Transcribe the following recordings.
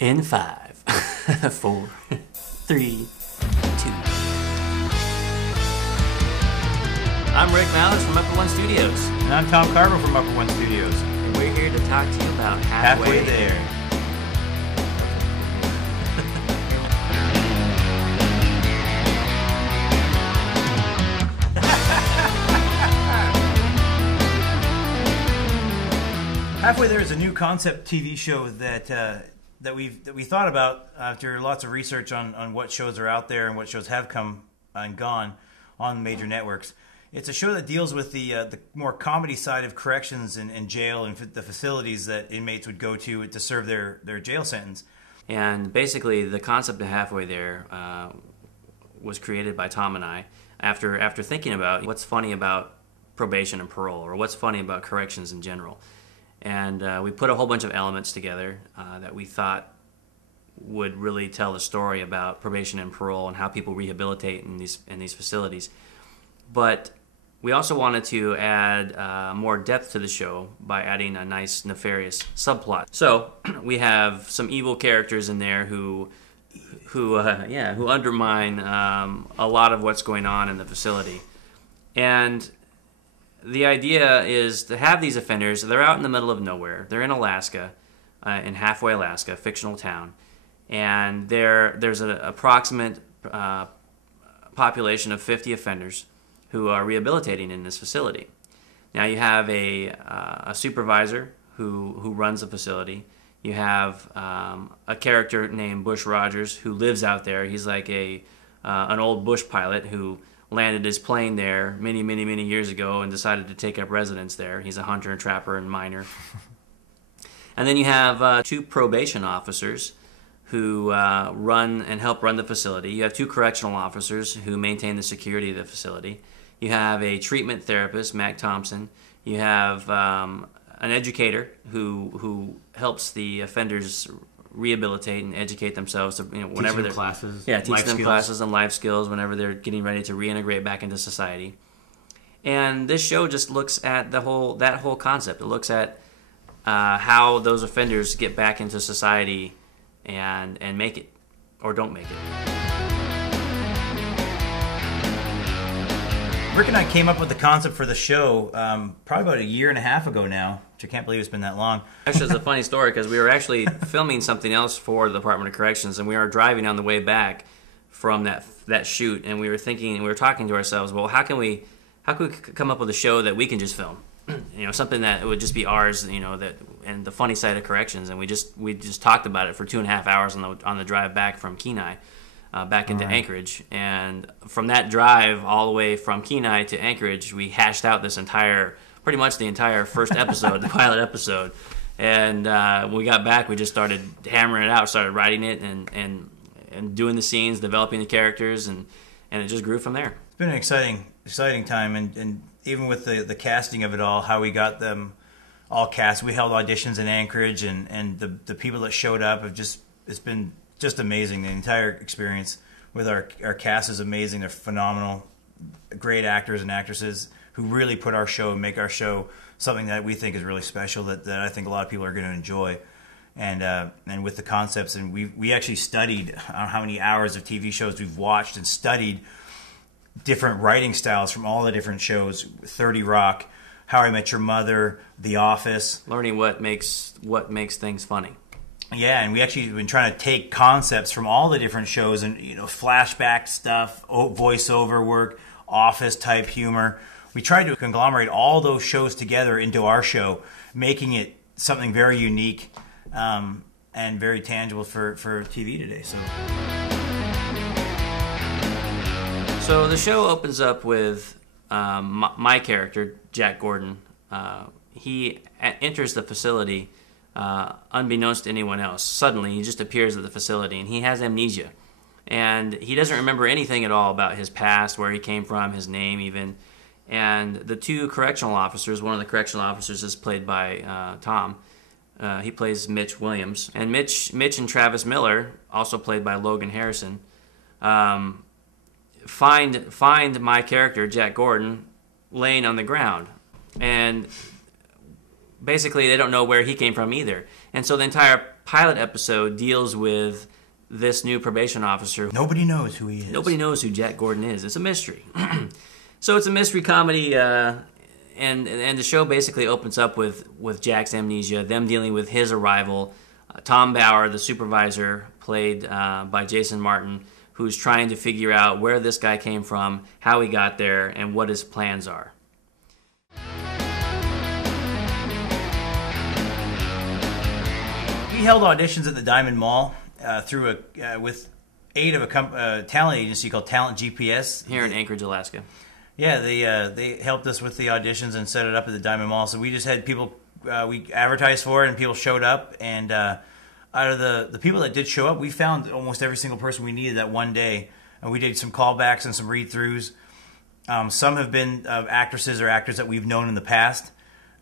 In 5, 4, 3, 2. I'm Rick Mallers from Upper One Studios. And I'm Tom Carver from Upper One Studios. And we're here to talk to you about Halfway There. Halfway There is a new concept TV show that we thought about after lots of research on what shows are out there and what shows have come and gone on major networks. It's a show that deals with the more comedy side of corrections and jail and the facilities that inmates would go to serve their jail sentence. And basically, the concept of Halfway There was created by Tom and I after thinking about what's funny about probation and parole, or what's funny about corrections in general. And we put a whole bunch of elements together that we thought would really tell the story about probation and parole and how people rehabilitate in these facilities. But we also wanted to add more depth to the show by adding a nice nefarious subplot. So we have some evil characters in there who undermine a lot of what's going on in the facility. And the idea is to have these offenders. They're out in the middle of nowhere. They're in Alaska, in Halfway, Alaska, a fictional town. And there's an approximate population of 50 offenders who are rehabilitating in this facility. Now you have a supervisor who runs the facility. You have a character named Bush Rogers who lives out there. He's like an old bush pilot who landed his plane there many, many, many years ago and decided to take up residence there. He's a hunter and trapper and miner. And then you have 2 probation officers who run and help run the facility. You have 2 correctional officers who maintain the security of the facility. You have a treatment therapist, Mac Thompson. You have an educator who helps the offenders rehabilitate and educate themselves to, whenever they're classes, teach them classes and life skills whenever they're getting ready to reintegrate back into society. And this show just looks at that whole concept. It looks at how those offenders get back into society and make it or don't make it. Rick and I came up with the concept for the show probably about a year and a half ago now, which I can't believe it's been that long. Actually, it's a funny story because we were actually filming something else for the Department of Corrections, and we were driving on the way back from that shoot, and we were talking to ourselves, well, how can we come up with a show that we can just film? Something that would just be ours, and the funny side of corrections, and we just talked about it for 2.5 hours on the drive back from Kenai. Back into Anchorage, and from that drive all the way from Kenai to Anchorage, we hashed out pretty much the entire first episode, the pilot episode. And when we got back, we just started hammering it out, started writing it, and doing the scenes, developing the characters, and it just grew from there. It's been an exciting time, and even with the casting of it all, how we got them all cast. We held auditions in Anchorage, and the people that showed up it's been just amazing. The entire experience with our cast is amazing. They're phenomenal, great actors and actresses who really put our show and make our show something that we think is really special, that I think a lot of people are going to enjoy. And with the concepts, and we actually studied how many hours of TV shows we've watched and studied different writing styles from all the different shows, 30 Rock, How I Met Your Mother, The Office. Learning what makes things funny. Yeah, and we actually have been trying to take concepts from all the different shows and flashback stuff, voiceover work, office type humor. We tried to conglomerate all those shows together into our show, making it something very unique and very tangible for TV today. So the show opens up with my character, Jack Gordon. He enters the facility unbeknownst to anyone else. Suddenly, he just appears at the facility, and he has amnesia. And he doesn't remember anything at all about his past, where he came from, his name even. And the 2 correctional officers, one of the correctional officers is played by Tom. He plays Mitch Williams. And Mitch and Travis Miller, also played by Logan Harrison, find my character, Jack Gordon, laying on the ground. And basically they don't know where he came from either. And so the entire pilot episode deals with this new probation officer. Nobody knows who he is. Nobody knows who Jack Gordon is. It's a mystery. So it's a mystery comedy, and the show basically opens up with Jack's amnesia, them dealing with his arrival. Tom Bauer, the supervisor, played by Jason Martin, who's trying to figure out where this guy came from, how he got there, and what his plans are. We held auditions at the Diamond Mall with aid of a talent agency called Talent GPS Here in Anchorage, Alaska. Yeah, they helped us with the auditions and set it up at the Diamond Mall. So we just had people, we advertised for it, and people showed up. And out of the people that did show up, we found almost every single person we needed that one day. And we did some callbacks and some read-throughs. Some have been actresses or actors that we've known in the past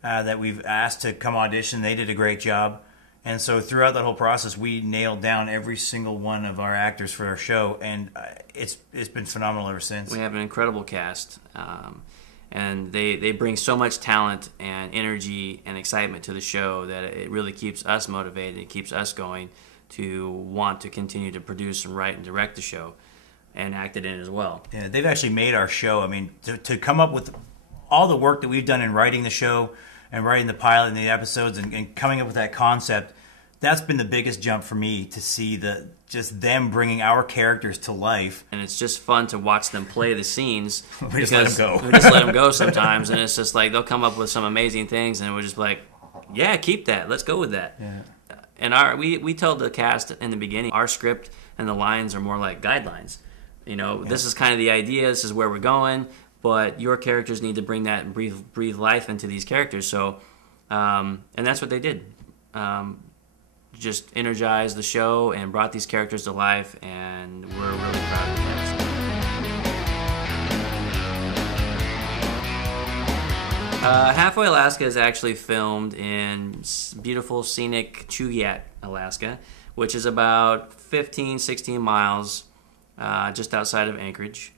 that we've asked to come audition. They did a great job. And so throughout that whole process, we nailed down every single one of our actors for our show, and it's been phenomenal ever since. We have an incredible cast, and they bring so much talent and energy and excitement to the show that it really keeps us motivated. It keeps us going to want to continue to produce and write and direct the show and act it in as well. Yeah, they've actually made our show. I mean, to come up with all the work that we've done in writing the show and writing the pilot and the episodes and coming up with that concept, that's been the biggest jump for me, to see just them bringing our characters to life. And it's just fun to watch them play the scenes. We just let them go. We just let them go sometimes, and it's just like they'll come up with some amazing things, and we're just like, yeah, keep that. Let's go with that. Yeah. And we told the cast in the beginning, our script and the lines are more like guidelines. You know, This is kind of the idea. This is where we're going. But your characters need to bring that and breathe life into these characters. So, and that's what they did. Just energized the show and brought these characters to life, and we're really proud of the cast. Halfway Alaska is actually filmed in beautiful, scenic Chugiak, Alaska, which is about 15, 16 miles just outside of Anchorage.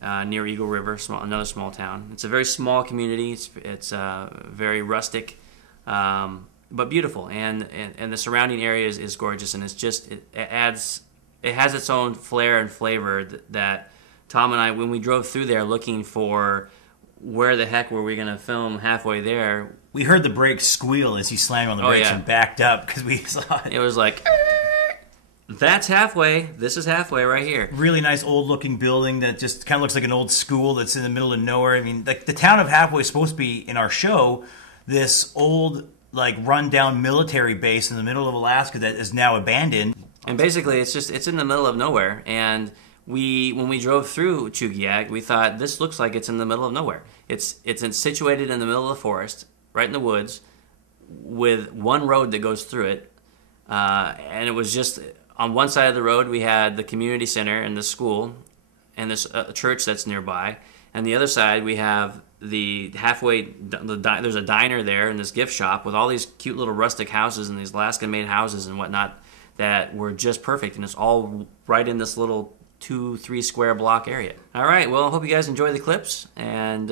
Near Eagle River, another small town. It's a very small community. It's very rustic, but beautiful, and the surrounding area is gorgeous, and it has its own flair and flavor that Tom and I, when we drove through there looking for where the heck were we going to film halfway there, we heard the brakes squeal as he slammed on the brakes and backed up because we saw it. It was like, that's halfway. This is halfway right here. Really nice old-looking building that just kind of looks like an old school that's in the middle of nowhere. I mean, like the town of Halfway is supposed to be, in our show, this old, like, run-down military base in the middle of Alaska that is now abandoned. And basically, it's in the middle of nowhere. And when we drove through Chugiak, we thought, this looks like it's in the middle of nowhere. It's situated in the middle of the forest, right in the woods, with one road that goes through it. And it was just... On one side of the road, we had the community center and the school and this church that's nearby. And the other side, we have the there's a diner there and this gift shop with all these cute little rustic houses and these Alaskan-made houses and whatnot that were just perfect. And it's all right in this little 2-3 square block area. All right, well, I hope you guys enjoy the clips, and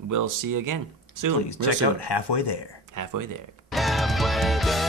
we'll see you again soon. Please check out Halfway There. Halfway There. Halfway there.